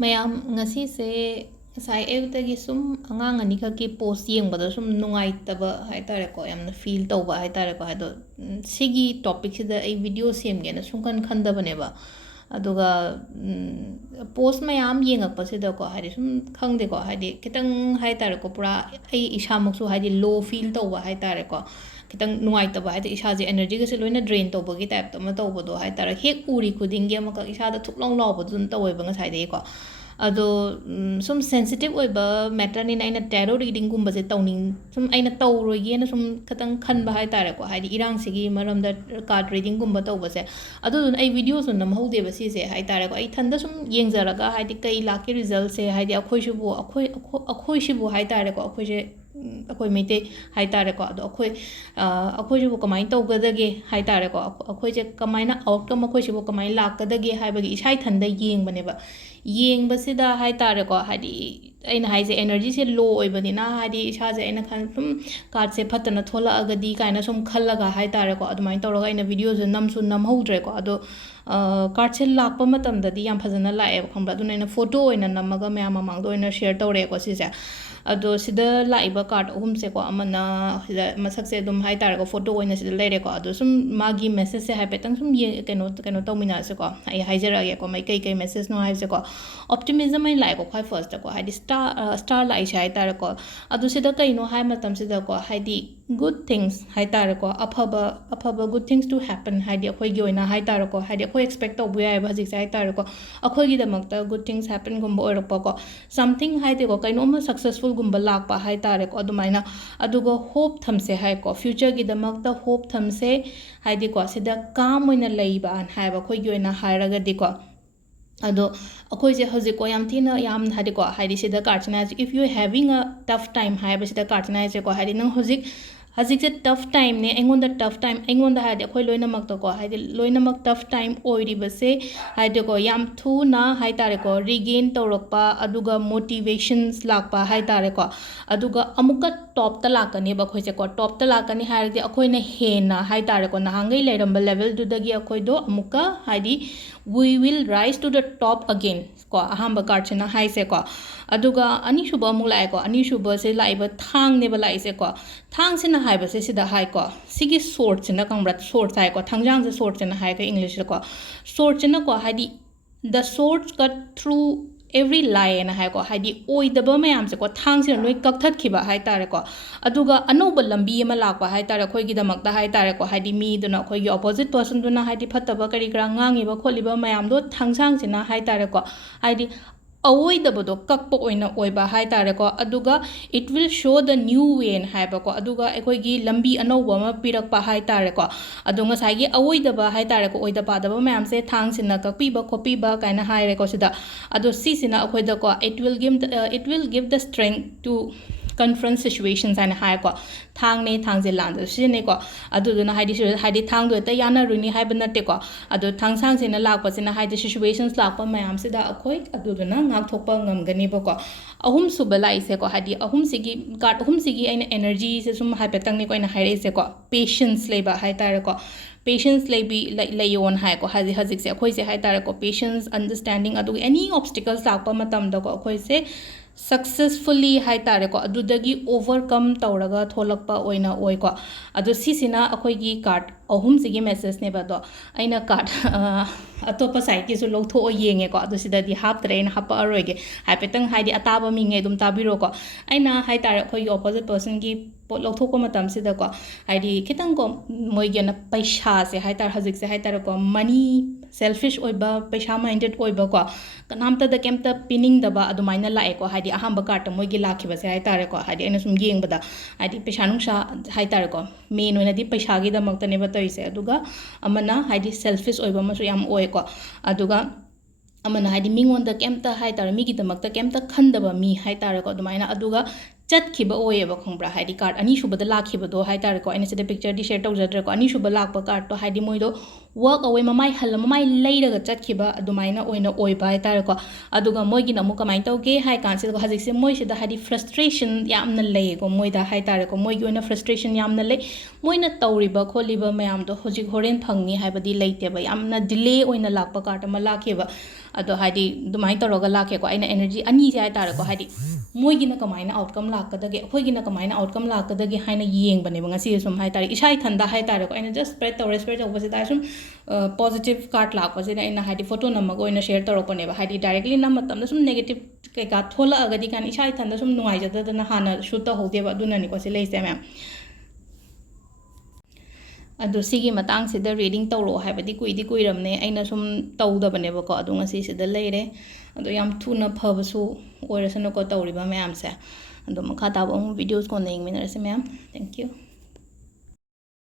ꯃꯌꯥꯝ ꯉꯁꯤꯁꯦ ꯉꯁꯥꯏ ꯑꯌꯨꯛꯇꯒꯤ ꯁꯨꯝ ꯑꯉꯥꯡ ꯑꯅꯤꯈꯛꯀꯤ ꯄꯣꯁ ꯌꯦꯡꯕꯗ ꯁꯨꯝ ꯅꯨꯡꯉꯥꯏꯇꯕ ꯍꯥꯏꯇꯥꯔꯦꯀꯣ ꯌꯥꯝꯅ ꯐꯤꯜ ꯇꯧꯕ ꯍꯥꯏꯇꯥꯔꯦꯀꯣ ꯑꯗꯣ ꯁꯤꯒꯤ ꯇꯣꯄꯤꯛꯁꯤꯗ ꯑꯩ ꯚꯤꯗꯤꯑꯣ ꯁꯦꯝꯒꯦꯅ ꯁꯨꯡꯈꯟ ꯈꯟꯗꯕꯅꯦꯕ ꯑꯗꯨꯒ ꯄꯣꯁ ꯃꯌꯥꯝ ꯌꯦꯡꯉꯛꯄꯁꯤꯗꯀꯣ ꯍꯥꯏꯗꯤ ꯁꯨꯝ ꯈꯪꯗꯦꯀꯣ ꯍꯥꯏꯗꯤ ꯈꯤꯇꯪ ꯍꯥꯏꯇꯥꯔꯦꯀꯣ ꯄꯨꯔꯥ ꯑꯩ ꯏꯁꯥꯃꯛꯁꯨ ꯍꯥꯏꯗꯤ ꯂꯣ ꯐꯤꯜ ꯇꯧꯕ ꯍꯥꯏꯇꯥꯔꯦꯀꯣ ꯈꯤꯇꯪ ꯅꯨꯡꯉꯥꯏꯇꯕ ꯍꯥꯏꯗꯤ ꯏꯁꯥꯁꯦ ꯑꯦꯅꯔꯖꯤꯒꯁꯦ ꯂꯣꯏꯅ ꯗ꯭ꯔꯦꯟ ꯇꯧꯕꯒꯤ ꯇꯥꯏꯞꯇ ꯑꯃ ꯇꯧꯕꯗꯣ ꯍꯥꯏꯇꯥꯔꯦ ꯍꯦꯛ ꯎꯔꯤ ꯈꯨꯗꯤꯡꯒꯤ ꯑꯃꯈꯛ ꯏꯁꯥꯗ ꯊꯨꯛ ꯂꯥꯎ ꯂꯥꯎꯕꯗꯣ ꯑꯗꯨꯝ ꯇꯧꯋꯦꯕ ꯉꯁꯥꯏꯗꯒꯤꯀꯣ ꯑꯗꯣ ꯁꯨꯝ ꯁꯦꯟꯁꯤꯇꯤቭ ꯑꯣꯏꯕ ꯃꯦꯇꯔꯅꯤꯅ ꯑꯩꯅ ꯇꯦꯔꯣ ꯔꯤꯗꯤꯡꯒꯨꯝꯕꯁꯦ ꯁꯨꯝ ꯑꯩꯅ ꯇꯧꯔꯣꯏꯒꯦꯅ ꯁꯨꯝ ꯈꯤꯇꯪ ꯈꯟꯕ ꯍꯥꯏꯇꯥꯔꯦꯀꯣ ꯍꯥꯏꯗꯤ ꯏꯔꯥꯡꯁꯤꯒꯤ ꯃꯔꯝꯗ ꯀꯥꯔꯠ ꯔꯤꯗꯤꯡꯒꯨꯝꯕ ꯇꯧꯕꯁꯦ ꯑꯗꯨꯗꯨꯅ ꯑꯩ ꯚꯤꯗꯤꯑꯣꯁꯨ ꯅꯝꯍꯧꯗꯦꯕ ꯁꯤꯁꯦ ꯍꯥꯏꯇꯥꯔꯦꯀꯣ ꯑꯩ ꯏꯊꯟꯗ ꯁꯨꯝ ꯌꯦꯡꯖꯔꯒ ꯍꯥꯏꯗꯤ ꯀꯩ ꯂꯥꯛꯀꯦ ꯔꯤꯖꯜꯁꯦ ꯍꯥꯏꯗꯤ ꯑꯩꯈꯣꯏꯁꯤꯕꯨ ꯍꯥꯏꯇꯥꯔꯦꯀꯣ ꯑꯩꯈꯣꯏ ꯃꯩꯇꯩ ꯍꯥꯏꯇꯥꯔꯦꯀꯣ ꯑꯗꯣ ꯑꯩꯈꯣꯏꯁꯤꯕꯨ ꯀꯃꯥꯏꯅ ꯇꯧꯒꯗꯒꯦ ꯍꯥꯏꯇꯥꯔꯦꯀꯣ ꯑꯩꯈꯣꯏꯁꯦ ꯀꯃꯥꯏꯅ ꯑꯥꯎꯠꯀꯝ ꯑꯩꯈꯣꯏꯁꯤꯕꯨ ꯀꯃꯥꯏꯅ ꯂꯥꯛꯀꯗꯒꯦ ꯍꯥꯏꯕꯒꯤ ꯏꯁꯥ ꯏꯊꯟꯗ ꯌꯦꯡꯕꯅꯦꯕ ꯌꯦꯡꯕꯁꯤꯗ ꯍꯥꯏꯇꯥꯔꯦꯀꯣ ꯍꯥꯏꯗꯤ ꯑꯩꯅ ꯍꯥꯏꯁꯦ ꯑꯦꯅꯔꯖꯤꯁꯦ ꯂꯣ ꯑꯣꯏꯕꯅꯤꯅ ꯍꯥꯏꯗꯤ ꯏꯁꯥꯁꯦ ꯑꯩꯅ ꯁꯨꯝ ꯀꯥꯔꯠꯁꯦ ꯐꯠꯇꯅ ꯊꯣꯛꯂꯛꯑꯒꯗꯤ ꯀꯥꯏꯅ ꯁꯨꯝ ꯈꯜꯂꯒ ꯍꯥꯏꯇꯥꯔꯦꯀꯣ ꯑꯗꯨꯃꯥꯏꯅ ꯇꯧꯔꯒ ꯑꯩꯅ ꯚꯤꯗꯤꯑꯣꯁꯦ ꯅꯝꯍꯧꯗ꯭ꯔꯦꯀꯣ ꯑꯗꯣ ꯀꯥꯔꯠꯁꯦ ꯂꯥꯛꯄ ꯃꯇꯝꯗꯗꯤ ꯌꯥꯝ ꯐꯖꯅ ꯂꯥꯛꯑꯦꯕ ꯈꯪꯕ꯭ꯔꯥ ꯑꯗꯨꯅ ꯑꯩꯅ ꯐꯣꯇꯣ ꯑꯣꯏꯅ ꯅꯝꯃꯒ ꯃꯌꯥꯝ ꯃꯃꯥꯡꯗ ꯑꯣꯏꯅ ꯁꯦꯌꯔ ꯇꯧꯔꯛꯑꯦꯀꯣ ꯁꯤꯁꯦ ꯑꯗꯣ ꯁꯤꯗ ꯂꯥꯛꯏꯕ ꯀꯥꯔꯠ ꯑꯍꯨꯝꯁꯦꯀꯣ ꯑꯃꯅ ꯁꯤꯗ ꯃꯁꯛꯁꯦ ꯑꯗꯨꯝ ꯍꯥꯏꯇꯥꯔꯦꯀꯣ ꯐꯣꯇꯣ ꯑꯣꯏꯅ ꯁꯤꯗ ꯂꯩꯔꯦꯀꯣ ꯑꯗꯣ ꯁꯨꯝ ꯃꯥꯒꯤ ꯃꯦꯁꯦꯖꯁꯦ ꯍꯥꯏꯐꯦꯠꯇꯪ ꯁꯨꯝ ꯀꯩꯅꯣ ꯇꯧꯃꯤꯟꯅꯔꯁꯦꯀꯣ ꯑꯩ ꯍꯥꯏꯖꯔꯛꯑꯒꯦꯀꯣ ꯃꯩ ꯀꯩ ꯃꯦꯁꯦꯖꯅോ ꯍꯥꯏꯕꯁꯦꯀꯣ ꯑꯣꯞꯇꯤꯃꯤꯖꯝ ꯑꯩ ꯂꯥꯛꯑꯦꯀꯣ ꯈ꯭ꯋꯥꯏ ꯐꯥꯔꯁꯇꯀꯣ ꯍꯥꯏꯗꯤ ꯁ꯭ꯇꯥꯔ ꯂꯥꯛꯏꯁꯦ ꯍꯥꯏꯇꯥꯔꯦꯀꯣ ꯑꯗꯨ ꯁꯤꯗ ꯀꯩꯅꯣ ꯍꯥꯏ ꯃꯇꯝꯁꯤꯗꯀꯣ ꯍꯥꯏꯗꯤ ꯒꯨꯗ ꯊꯤꯡꯁ ꯍꯥꯏꯇꯥꯔꯦꯀꯣ ꯑꯐꯕ ꯒꯨꯗ ꯊꯤꯡꯁ ꯇꯨ ꯍꯦꯄꯟ ꯍꯥꯏꯗꯤ ꯑꯩꯈꯣꯏꯒꯤ ꯑꯣꯏꯅ ꯍꯥꯏꯇꯥꯔꯦꯀꯣ ꯍꯥꯏꯗꯤ ꯑꯩꯈꯣꯏ ꯑꯦꯛꯁꯄꯦꯛ ꯇꯧꯕ ꯌꯥꯏꯑꯕ ꯍꯧꯖꯤꯛꯁꯦ ꯍꯥꯏꯇꯥꯔꯦꯀꯣ ꯑꯩꯈꯣꯏꯒꯤꯗꯃꯛꯇ ꯒꯨꯗ ꯊꯤꯡꯁ ꯍꯦꯄꯟꯒꯨꯝꯕ ꯑꯣꯏꯔꯛꯄꯀꯣ ꯁꯝꯊꯤꯡ ꯍꯥꯏꯗꯤꯀꯣ ꯀꯩꯅꯣꯝꯃ ꯁꯛꯁꯦꯁꯐꯨꯜꯒꯨꯝꯕ ꯂꯥꯛꯄ ꯍꯥꯏꯇꯥꯔꯦꯀꯣ ꯑꯗꯨꯃꯥꯏꯅ ꯑꯗꯨꯒ ꯍꯣꯞ ꯊꯝꯁꯦ ꯍꯥꯏꯀꯣ ꯐ꯭ꯌꯨꯆꯔꯒꯤꯗꯃꯛꯇ ꯍꯣꯞ ꯊꯝꯁꯦ ꯍꯥꯏꯗꯤꯀꯣ ꯁꯤꯗ ꯀꯥꯝ ꯑꯣꯏꯅ ꯂꯩꯕ ꯍꯥꯏꯕ ꯑꯩꯈꯣꯏꯒꯤ ꯑꯣꯏꯅ ꯍꯥꯏꯔꯒꯗꯤꯀꯣ ꯑꯗꯣ ꯑꯩꯈꯣꯏꯁꯦ ꯍꯧꯖꯤꯛꯀꯣ ꯌꯥꯝ ꯍꯥꯏꯗꯤꯀꯣ ꯍꯥꯏꯗꯤ ꯁꯤꯗ ꯀꯥꯔꯠꯁꯤꯅ ꯍꯥꯏꯁꯦ ꯏꯐ ꯌꯨ ꯍꯦꯚꯤꯡ ꯑ ꯇꯐ ꯇꯥꯏꯝ ꯍꯥꯏꯕꯁꯤꯗ ꯀꯥꯔꯠꯁꯤꯅ ꯍꯥꯏꯁꯦꯀꯣ ꯍꯥꯏꯗꯤ ꯅꯪ ꯍꯧꯖꯤꯛꯁꯦ ꯇꯐ ꯇꯥꯏꯝꯅꯦ ꯑꯩꯉꯣꯟꯗ ꯇꯐ ꯇꯥꯏꯝ ꯑꯩꯉꯣꯟꯗ ꯍꯥꯏꯔꯗꯤ ꯑꯩꯈꯣꯏ ꯂꯣꯏꯅꯃꯛꯇꯀꯣ ꯍꯥꯏꯗꯤ ꯂꯣꯏꯅꯃꯛ ꯇꯐ ꯇꯥꯏꯝ ꯑꯣꯏꯔꯤꯕꯁꯦ ꯍꯥꯏꯗꯤꯀꯣ ꯌꯥꯝ ꯊꯨꯅ ꯍꯥꯏꯇꯥꯔꯦꯀோ ꯔꯤꯒꯦꯟ ꯇꯧꯔꯛꯄ ꯑꯗꯨꯒ ꯃꯣꯇꯤꯚꯦꯁꯟꯁ ꯂꯥꯛꯄ ꯍꯥꯏꯇꯥꯔꯦꯀꯣ ꯑꯗꯨꯒ ꯑꯃꯨꯛꯀ ꯇꯣꯞꯇ ꯂꯥꯛꯀꯅꯦꯕ ꯑꯩꯈꯣꯏꯁꯦꯀꯣ ꯇꯣꯞꯇ ꯂꯥꯛꯀꯅꯤ ꯍꯥꯏꯔꯗꯤ ꯑꯩꯈꯣꯏꯅ ꯍꯦꯟꯅ ꯍꯥꯏꯇꯥꯔꯦꯀꯣ ꯅꯍꯥꯟꯒꯩ ꯂꯩꯔꯝꯕ ꯂꯦꯚꯦꯜꯗꯨꯗꯒꯤ ꯑꯩꯈꯣꯏꯗꯣ ꯑꯃꯨꯛꯀ ꯍꯥꯏꯗꯤ we will rice two the top again ꯀꯣ ꯑꯍꯥꯟꯕ ꯀꯥꯔꯠꯁꯤꯅ ꯍꯥꯏꯁꯦꯀꯣ ꯑꯗꯨꯒ ꯑꯅꯤꯁꯨꯕ ꯑꯃꯨꯛ ꯂꯥꯛꯑꯦꯀꯣ ꯑꯅꯤꯁꯨꯕꯁꯦ ꯂꯥꯛꯏꯕ ꯊꯥꯡꯅꯦꯕ ꯂꯥꯛꯏꯁꯦꯀꯣ ꯊꯥꯡꯁꯤꯅ ꯍꯥꯏꯕꯁꯦ ꯁꯤꯗ ꯍꯥꯏꯀꯣ ꯁꯤꯒꯤ ꯁꯣꯔꯠꯁꯤꯅ ꯈꯪꯕ꯭ꯔꯥ ꯁꯣꯔꯠꯁ ꯍꯥꯏꯀꯣ ꯊꯥꯡꯖꯥꯡꯁꯦ ꯁꯣꯔꯠꯁꯤꯅ ꯍꯥꯏꯀꯣ ꯏꯪꯂꯤꯁꯇꯀꯣ ꯁꯣꯔꯠꯁꯤꯅꯀꯣ ꯍꯥꯏꯗꯤ ꯗ ꯁꯣꯔꯠꯁ ꯀꯠ ꯊ꯭ꯔꯨ ꯑꯦꯚ꯭ꯔꯤ ꯂꯥꯏꯑꯅ ꯍꯥꯏꯀꯣ ꯍꯥꯏꯗꯤ ꯑꯣꯏꯗꯕ ꯃꯌꯥꯝꯁꯦꯀꯣ ꯊꯥꯡꯁꯤꯅ ꯂꯣꯏ ꯀꯛꯊꯠꯈꯤꯕ ꯍꯥꯏꯇꯥꯔꯦꯀꯣ ꯑꯗꯨꯒ ꯑꯅꯧꯕ ꯂꯝꯕꯤ ꯑꯃ ꯂꯥꯛꯄ ꯍꯥꯏꯇꯥꯔꯦ ꯑꯩꯈꯣꯏꯒꯤꯗꯃꯛꯇ ꯍꯥꯏꯇꯥꯔꯦꯀꯣ ꯍꯥꯏꯗꯤ ꯃꯤꯗꯨꯅ ꯑꯩꯈꯣꯏꯒꯤ ꯑꯣꯄꯣꯖꯤꯠ ꯄꯔꯁꯟꯗꯨꯅ ꯍꯥꯏꯗꯤ ꯐꯠꯇꯕ ꯀꯔꯤ ꯀꯔꯥ ꯉꯥꯡꯉꯤꯕ ꯈꯣꯠꯂꯤꯕ ꯃꯌꯥꯝꯗꯣ ꯊꯥꯡꯁꯥꯡꯁꯤꯅ ꯍꯥꯏꯇꯥꯔꯦꯀꯣ ꯍꯥꯏꯗꯤ ꯑꯋꯣꯏꯗꯕꯗꯣ ꯀꯛꯄ ꯑꯣꯏꯅ ꯑꯣꯏꯕ ꯍꯥꯏꯇꯥꯔꯦꯀꯣ ꯑꯗꯨꯒ ꯏꯠ ꯋꯤꯜ ꯁꯣ ꯗ ꯅ꯭ꯌꯨ ꯋꯦꯟ ꯍꯥꯏꯕꯀꯣ ꯑꯗꯨꯒ ꯑꯩꯈꯣꯏꯒꯤ ꯂꯝꯕꯤ ꯑꯅꯧꯕ ꯑꯃ ꯄꯤꯔꯛꯄ ꯍꯥꯏꯇꯥꯔꯦꯀꯣ ꯑꯗꯣ ꯉꯁꯥꯏꯒꯤ ꯑꯋꯣꯏꯗꯕ ꯍꯥꯏꯇꯥꯔꯦꯀꯣ ꯑꯣꯏꯗ ꯄꯥꯗꯕ ꯃꯌꯥꯝꯁꯦ ꯊꯥꯡꯁꯤꯅ ꯀꯛꯄꯤꯕ ꯈꯣꯠꯄꯤꯕ ꯀꯥꯏꯅ ꯍꯥꯏꯔꯦꯀꯣ ꯁꯤꯗ ꯑꯗꯣ ꯁꯤꯁꯤꯅ ꯑꯩꯈꯣꯏꯗꯀꯣ ꯏꯠ ꯋꯤꯜ ꯒꯤቭ ꯗ ꯁ꯭ꯇꯔꯦꯡ ꯇꯨ ꯀꯟꯐ꯭ꯔꯟꯠ ꯁꯤꯆꯨꯋꯦꯁꯟꯁ ꯍꯥꯏꯅ ꯍꯥꯏꯀꯣ ꯊꯥꯡꯁꯦ ꯂꯥꯟꯗꯁꯨ ꯁꯤꯖꯤꯟꯅꯩꯀꯣ ꯑꯗꯨꯗꯨꯅ ꯍꯥꯏꯗꯤ ꯊꯥꯡꯗꯣ ꯍꯦꯛꯇ ꯌꯥꯅꯔꯨꯅꯤ ꯍꯥꯏꯕ ꯅꯠꯇꯦꯀꯣ ꯑꯗꯣ ꯊꯥꯡꯁꯥꯡꯁꯤꯅ ꯂꯥꯛꯄꯁꯤꯅ ꯍꯥꯏꯗꯤ ꯁꯤꯆꯨꯋꯦꯁꯟꯁ ꯂꯥꯛꯄ ꯃꯌꯥꯝꯁꯤꯗ ꯑꯩꯈꯣꯏ ꯑꯗꯨꯗꯨꯅ ꯉꯥꯛꯊꯣꯛꯄ ꯉꯝꯒꯅꯦꯕꯀꯣ ꯑꯍꯨꯝꯁꯨꯕ ꯂꯥꯛꯏꯁꯦꯀꯣ ꯍꯥꯏꯗꯤ ꯀꯥꯔꯠ ꯑꯍꯨꯝꯁꯤꯒꯤ ꯑꯩꯅ ꯑꯦꯅꯔꯖꯤꯁꯦ ꯁꯨꯝ ꯍꯥꯏꯐꯦꯠꯇꯪꯅꯤꯀꯣ ꯑꯩꯅ ꯍꯥꯏꯔꯛꯏꯁꯦꯀꯣ ꯄꯦꯁꯟꯁ ꯂꯩꯕ ꯍꯥꯏꯇꯥꯔꯦꯀꯣ ꯄꯦꯁꯟꯁ ꯂꯩꯌꯣꯅ ꯍꯥꯏꯀꯣ ꯍꯧꯖꯤꯛꯁꯦ ꯑꯩꯈꯣꯏꯁꯦ ꯍꯥꯏꯇꯥꯔꯦꯀꯣ ꯄꯦꯁꯟꯁ ꯑꯟꯗꯔꯁꯇꯦꯟꯗꯤꯡ ꯑꯗꯨꯒ ꯑꯦꯅꯤ ꯑꯣꯞꯁꯇꯤꯀꯜꯁ ꯂꯥꯛꯄ ꯃꯇꯝꯗꯀꯣ ꯑꯩꯈꯣꯏꯁꯦ ꯁꯛꯁꯦꯁꯐꯨꯜꯂꯤ ꯍꯥꯏꯇꯥꯔꯦꯀꯣ ꯑꯗꯨꯗꯒꯤ ꯑꯣꯚꯔꯀꯝ ꯇꯧꯔꯒ ꯊꯣꯛꯂꯛꯄ ꯑꯣꯏꯅ ꯑꯣꯏꯀꯣ ꯑꯗꯣ ꯁꯤꯁꯤꯅ ꯑꯩꯈꯣꯏꯒꯤ ꯀꯥꯔꯠ ꯑꯍꯨꯝꯁꯤꯒꯤ ꯃꯦꯁꯦꯖꯅꯦꯕ ꯑꯗꯣ ꯑꯩꯅ ꯀꯥꯔꯠ ꯑꯇꯣꯞꯄ ꯁꯥꯏꯠꯀꯤꯁꯨ ꯂꯧꯊꯣꯛꯑ ꯌꯦꯡꯉꯦꯀꯣ ꯑꯗꯣ ꯁꯤꯗꯗꯤ ꯍꯥꯞꯇ꯭ꯔꯦ ꯑꯩꯅ ꯍꯥꯞꯄꯛꯑꯔꯣꯏꯒꯦ ꯍꯥꯏꯐꯦꯠꯇꯪ ꯍꯥꯏꯗꯤ ꯑꯇꯥꯕ ꯃꯤꯉꯩ ꯑꯗꯨꯝ ꯇꯥꯕꯤꯔꯣꯀꯣ ꯑꯩꯅ ꯍꯥꯏꯇꯥꯔꯦ ꯑꯩꯈꯣꯏꯒꯤ ꯑꯣꯄꯣꯖꯤꯠ ꯄꯔꯁꯟꯒꯤ ꯄꯣꯠ ꯂꯧꯊꯣꯛꯄ ꯃꯇꯝꯁꯤꯗꯀꯣ ꯍꯥꯏꯗꯤ ꯈꯤꯇꯪꯀꯣ ꯃꯣꯏꯒꯤꯅ ꯄꯩꯁꯥꯁꯦ ꯍꯥꯏꯇꯥꯔꯦ ꯍꯧꯖꯤꯛꯁꯦ ꯍꯥꯏꯇꯥꯔꯦꯀꯣ ꯃꯅꯤ ꯁꯦꯜꯐꯤꯁ ꯑꯣꯏꯕ ꯄꯩꯁꯥ ꯃꯥꯏꯟꯗꯦꯠ ꯑꯣꯏꯕꯀꯣ ꯀꯅꯥꯝꯇꯗ ꯀꯩꯝꯇ ꯄꯤꯅꯤꯡꯗꯕ ꯑꯗꯨꯃꯥꯏꯅ ꯂꯥꯛꯑꯦꯀꯣ ꯍꯥꯏꯗꯤ ꯑꯍꯥꯟꯕ ꯀꯥꯔꯠꯇ ꯃꯣꯏꯒꯤ ꯂꯥꯛꯈꯤꯕꯁꯦ ꯍꯥꯏꯇꯥꯔꯦꯀꯣ ꯍꯥꯏꯗꯤ ꯑꯩꯅ ꯁꯨꯝ ꯌꯦꯡꯕꯗ ꯍꯥꯏꯗꯤ ꯄꯩꯁꯥ ꯅꯨꯡꯁꯥ ꯍꯥꯏꯇꯥꯔꯦꯀꯣ ꯃꯦꯟ ꯑꯣꯏꯅꯗꯤ ꯄꯩꯁꯥꯒꯤꯗꯃꯛꯇꯅꯦꯕ ꯇꯧꯔꯤꯁꯦ ꯑꯗꯨꯒ ꯑꯃꯅ ꯍꯥꯏꯗꯤ ꯁꯦꯜꯐꯤꯁ ꯑꯣꯏꯕ ꯑꯃꯁꯨ ꯌꯥꯝ ꯑꯣꯏꯀꯣ ꯑꯗꯨꯒ ꯑꯃꯅ ꯍꯥꯏꯗꯤ ꯃꯤꯉꯣꯟꯗ ꯀꯩꯝꯇ ꯍꯥꯏꯇꯥꯔꯦ ꯃꯤꯒꯤꯗꯃꯛꯇ ꯀꯩꯝꯇ ꯈꯟꯗꯕ ꯃꯤ ꯍꯥꯏꯇꯥꯔꯦꯀꯣ ꯑꯗꯨꯃꯥꯏꯅ ꯑꯗꯨꯒ ꯆꯠꯈꯤꯕ ꯑꯣꯏꯌꯦꯕ ꯈꯪꯕ꯭ꯔꯥ ꯍꯥꯏꯗꯤ ꯀꯥꯔꯠ ꯑꯅꯤꯁꯨꯕꯗ ꯂꯥꯛꯈꯤꯕꯗꯣ ꯍꯥꯏꯇꯥꯔꯦꯀꯣ ꯑꯩꯅ ꯁꯤꯗ ꯄꯤꯛꯆꯔꯗꯤ ꯁꯦꯌꯔ ꯇꯧꯖꯗ꯭ꯔꯦꯀꯣ ꯑꯅꯤꯁꯨꯕ ꯂꯥꯛꯄ ꯀꯥꯔꯠꯇꯣ ꯍꯥꯏꯗꯤ ꯃꯣꯏꯗꯣ walk away mamai hal mamai leiraga chatkiba adumaina oina oiba haitare ko aduga moigina amu kamai tauge hai kanse ko hajik se moi sida hadi frustration yamna lei ko moida haitare ko moigi oina frustration yamna lei moina tawriba kholiba mayam do hojik horen phangni haibadi leiteba yamna delay oina lakpa karta ma lakheba ado hadi dumai toroga lakhe ko aina energy ani se haitare ko hadi moigina kamaina outcome lakadage hoigina kamaina outcome lakadage haina yengbane ngasi sum haitare isai thanda haitare ko aina just spread tawbase da sum positive card lakpase da aina hadi photo namago oina share torokone ba hadi directly nam matamna sum negative kai ka thola agadi kan isai thanda sum nungai jada na hana shoot ta hode ba dunani ko se leise ma'am adu sigi matang sida reading tawro haibadi kuidi kuiramne aina sum tawdabane ba ko adu ngasi sida leire adu yam thuna phabasu oirasana ko tawriba ma'am se adu makha taba videos ko neng minarase ma'am thank you